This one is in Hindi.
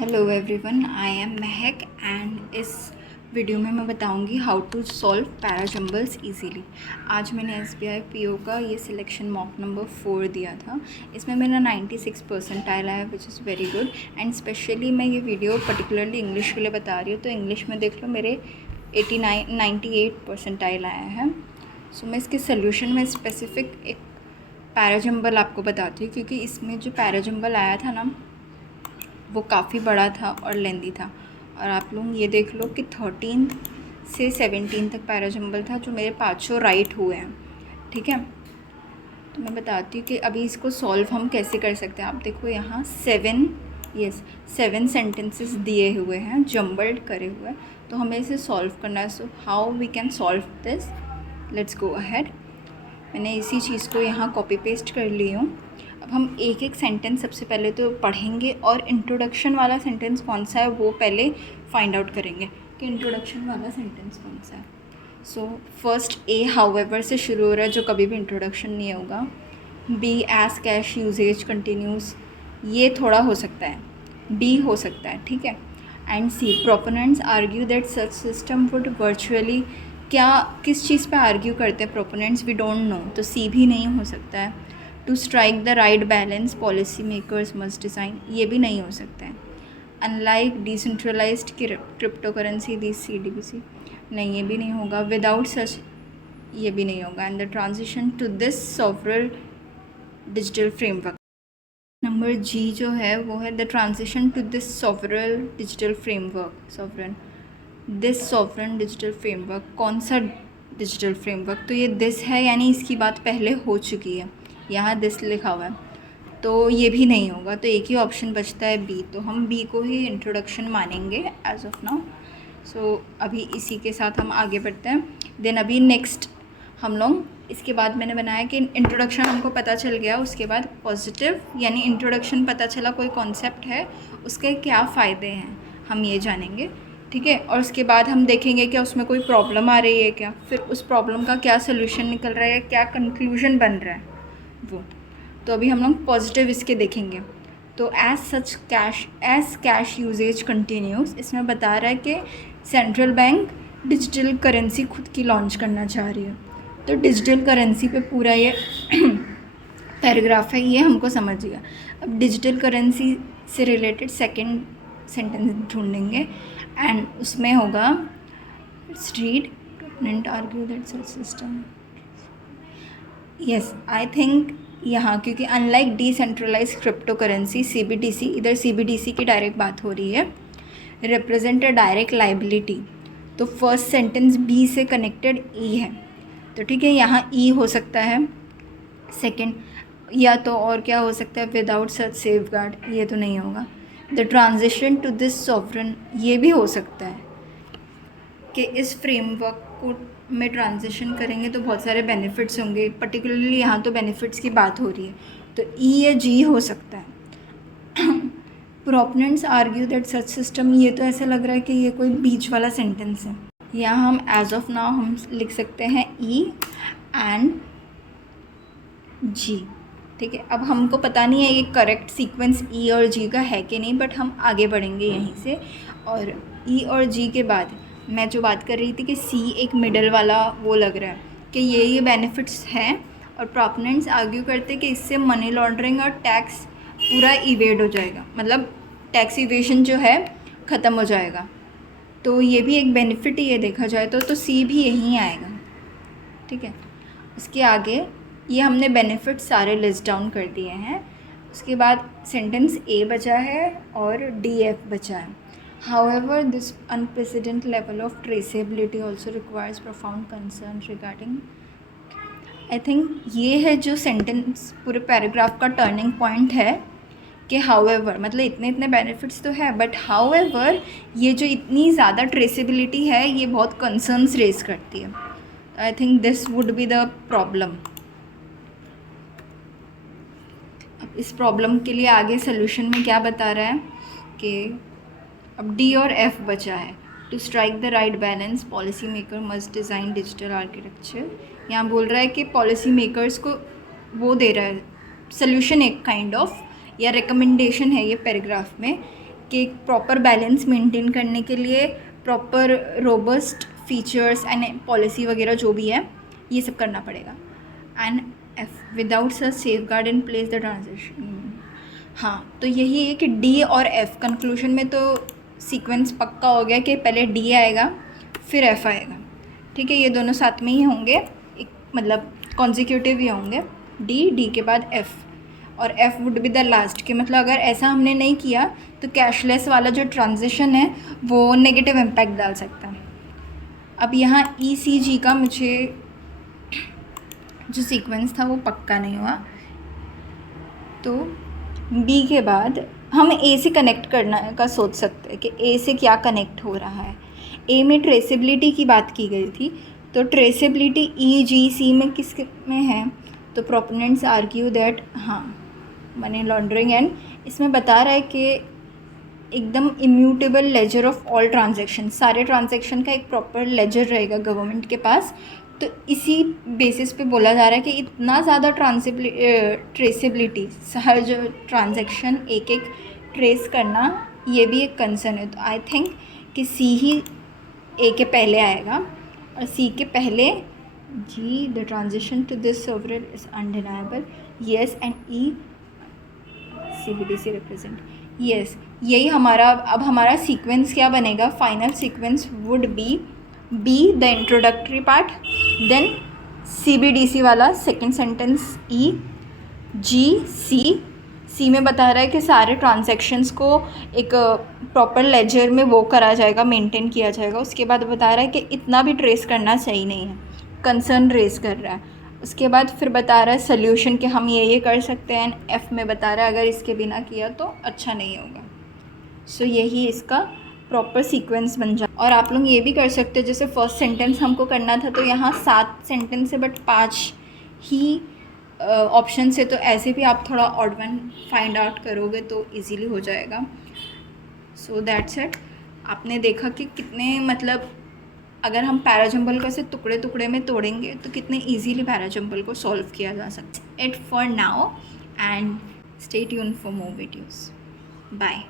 Hello everyone, I am Mahak and इस वीडियो में मैं बताऊंगी हाउ टू सॉल्व पैराजंबल्स इजीली। आज मैंने SBI PO का ये सिलेक्शन मॉक नंबर 4 दिया था। इसमें मेरा 96 परसेंटाइल आया, which is very good. And specially मैं ये वीडियो पर्टिकुलरली इंग्लिश के लिए बता रही हूँ, तो इंग्लिश में देख लो मेरे 98 परसेंटाइल आया है। सो मैं इसके सोल्यूशन में स्पेसिफिक एक पैराजंबल आपको बताती हूँ, क्योंकि इसमें जो पैराजंबल आया था ना वो काफ़ी बड़ा था और लेंदी था। और आप लोग ये देख लो कि 13 से 17 तक पैराजंबल था, जो मेरे 500 राइट हुए हैं। ठीक है, तो मैं बताती हूँ कि अभी इसको सॉल्व हम कैसे कर सकते हैं। आप देखो यहाँ 7 सेंटेंसेस दिए हुए हैं, जम्बल्ड करे हुए, तो हमें इसे सॉल्व करना है। So how we can solve this, let's go ahead. मैंने इसी चीज़ को यहाँ कॉपी पेस्ट कर ली हूँ। अब हम एक एक सेंटेंस सबसे पहले तो पढ़ेंगे, और इंट्रोडक्शन वाला सेंटेंस कौन सा है वो पहले फाइंड आउट करेंगे कि इंट्रोडक्शन वाला सेंटेंस कौन सा है। सो फर्स्ट ए हाउएवर से शुरू हो रहा है, जो कभी भी इंट्रोडक्शन नहीं होगा। B as cash usages continuous, ये थोड़ा हो सकता है, बी हो सकता है, ठीक है। And c proponents argue that such system would virtually, क्या किस चीज़ पे आर्ग्यू करते हैं प्रोपोनेंट्स, वी डोंट नो, तो सी भी नहीं हो सकता है। To strike the right balance policy makers must design, ये भी नहीं हो सकता है। Unlike decentralised crypto currency this CDBC, नहीं ये भी नहीं होगा। विदाउट सच, ये भी नहीं होगा। And the transition to this sovereign digital framework, number G जो है वो है the transition to this sovereign digital framework. Sovereign digital framework, कौन सा डिजिटल फ्रेमवर्क, तो ये दिस है, यानी इसकी बात पहले हो चुकी है, यहाँ दिस लिखा हुआ है, तो ये भी नहीं होगा। तो एक ही ऑप्शन बचता है बी, तो हम बी को ही इंट्रोडक्शन मानेंगे एज ऑफ नाउ। सो अभी इसी के साथ हम आगे बढ़ते हैं। देन अभी नेक्स्ट हम लोग, इसके बाद मैंने बनाया कि इंट्रोडक्शन हमको पता चल गया, उसके बाद पॉजिटिव, यानी इंट्रोडक्शन पता चला कोई कॉन्सेप्ट है, उसके क्या फ़ायदे हैं हम ये जानेंगे, ठीक है। और उसके बाद हम देखेंगे कि उसमें कोई प्रॉब्लम आ रही है क्या, फिर उस प्रॉब्लम का क्या सोल्यूशन निकल रहा है, क्या कंक्लूजन बन रहा है वो। तो अभी हम लोग पॉजिटिव इसके देखेंगे। तो एज कैश यूजेज कंटिन्यूस, इसमें बता रहा है कि सेंट्रल बैंक डिजिटल करेंसी खुद की लॉन्च करना चाह रही है। तो डिजिटल करेंसी पे पूरा ये पैराग्राफ है, ये हमको समझ गया। अब डिजिटल करेंसी से रिलेटेड सेकंड सेंटेंस ढूंढेंगे, एंड उसमें होगा read proponent argue that such system, yes I think यहाँ, क्योंकि unlike decentralise crypto currency CBDC, इधर CBDC की डायरेक्ट बात हो रही है, रिप्रेजेंट अ डायरेक्ट लाइबिलिटी, तो फर्स्ट सेंटेंस बी से कनेक्टेड ई है, तो ठीक है, यहाँ ई हो सकता है। सेकंड, या तो और क्या हो सकता है, विदाउट सच सेफगार्ड, ये तो नहीं होगा। The transition to this sovereign, ये भी हो सकता है कि इस फ्रेमवर्क को में ट्रांजिशन करेंगे तो बहुत सारे बेनिफिट्स होंगे, पर्टिकुलरली यहाँ तो बेनिफिट्स की बात हो रही है, तो ई या जी हो सकता है। Proponents argue that such system, ये तो ऐसा लग रहा है कि ये कोई बीच वाला सेंटेंस है। यहाँ हम एज ऑफ नाउ हम लिख सकते हैं ई एंड जी, ठीक है। अब हमको पता नहीं है ये करेक्ट सीक्वेंस ई और जी का है कि नहीं, बट हम आगे बढ़ेंगे यहीं से। और ई और जी के बाद मैं जो बात कर रही थी कि सी एक मिडल वाला वो लग रहा है कि ये बेनिफिट्स हैं, और प्रोपोनेंट्स आर्ग्यू करते हैं कि इससे मनी लॉन्ड्रिंग और टैक्स पूरा इवेड हो जाएगा, मतलब टैक्स इवेशन जो है ख़त्म हो जाएगा, तो ये भी एक बेनिफिट ही है देखा जाए तो सी भी यहीं आएगा, ठीक है। उसके आगे ये हमने बेनिफिट सारे लिस्ट डाउन कर दिए हैं। उसके बाद सेंटेंस ए बचा है और DF बचा है। However this unprecedented level of traceability also requires profound concern regarding, I think ये है जो सेंटेंस पूरे पैराग्राफ का टर्निंग पॉइंट है कि हाउएवर, मतलब इतने इतने बेनिफिट्स तो है, बट हाउएवर ये जो इतनी ज़्यादा ट्रेसेबिलिटी है ये बहुत कंसर्न्स रेज करती है। I think this would be the problem. अब इस प्रॉब्लम के लिए आगे सोल्यूशन में क्या बता रहा है कि अब डी और एफ बचा है। To strike the right balance policy maker must design digital architecture, यहाँ बोल रहा है कि पॉलिसी मेकर्स को वो दे रहा है सोल्यूशन, एक काइंड ऑफ या रिकमेंडेशन है ये पैराग्राफ में, कि प्रॉपर बैलेंस मेंटेन करने के लिए proper robust features and policy वगैरह जो भी है ये सब करना पड़ेगा. And F without such safe guard in place the transaction. हाँ, तो यही है कि डी और एफ कंक्लूजन में तो सीक्वेंस पक्का हो गया कि पहले डी आएगा फिर एफ आएगा. ठीक है, ये दोनों साथ में ही होंगे, एक मतलब कॉन्जिक्यूटिव ही होंगे. डी के बाद एफ और F would be the last. के मतलब अगर ऐसा हमने नहीं किया तो कैशलेस वाला जो ट्रांजिशन है वो नेगेटिव इम्पैक्ट डाल सकता है. अब यहाँ ECG का मुझे जो सीक्वेंस था वो पक्का नहीं हुआ, तो बी के बाद हम ए से कनेक्ट करना का सोच सकते हैं कि ए से क्या कनेक्ट हो रहा है. ए में ट्रेसेबिलिटी की बात की गई थी, तो ट्रेसेबिलिटी EGC में किस में है, तो प्रोपोनेंट्स आर्ग्यू दैट हाँ मनी लॉन्ड्रिंग. एंड इसमें बता रहा है कि एकदम immutable laser of all transaction, सारे ट्रांजैक्शन का एक प्रॉपर लेजर रहेगा गवर्नमेंट के पास. तो इसी बेसिस पे बोला जा रहा है कि इतना ज़्यादा ट्रेसेबिलिटी, हर जो ट्रांजैक्शन एक एक ट्रेस करना, ये भी एक कंसर्न है. तो आई थिंक कि सी ही ए के पहले आएगा और सी के पहले G the transition to this server is undeniable. Yes and E CBDC represent. Yes, यही हमारा अब हमारा सीक्वेंस क्या बनेगा. Final sequence would be the introductory part, then CBDC वाला सेकेंड सेंटेंस E, सी में बता रहा है कि सारे ट्रांजैक्शंस को एक प्रॉपर लेजर में वो करा जाएगा, मेंटेन किया जाएगा. उसके बाद बता रहा है कि इतना भी ट्रेस करना सही नहीं है, कंसर्न रेज कर रहा है. उसके बाद फिर बता रहा है सोल्यूशन कि हम ये कर सकते हैं. एंड एफ में बता रहा है अगर इसके बिना किया तो अच्छा नहीं होगा. सो यही इसका प्रॉपर सीक्वेंस बन जाए. और आप लोग ये भी कर सकते हो, जैसे फर्स्ट सेंटेंस हमको करना था तो यहाँ 7 सेंटेंस है बट 5 ही ऑप्शन है, तो ऐसे भी आप थोड़ा ऑड वन फाइंड आउट करोगे तो इजीली हो जाएगा. So that's it. आपने देखा कि कितने मतलब अगर हम पैराजम्बल को ऐसे टुकड़े टुकड़े में तोड़ेंगे तो कितने इजीली पैराजम्बल को सॉल्व किया जा सकता है. It for now and stay tuned for more videos. Bye.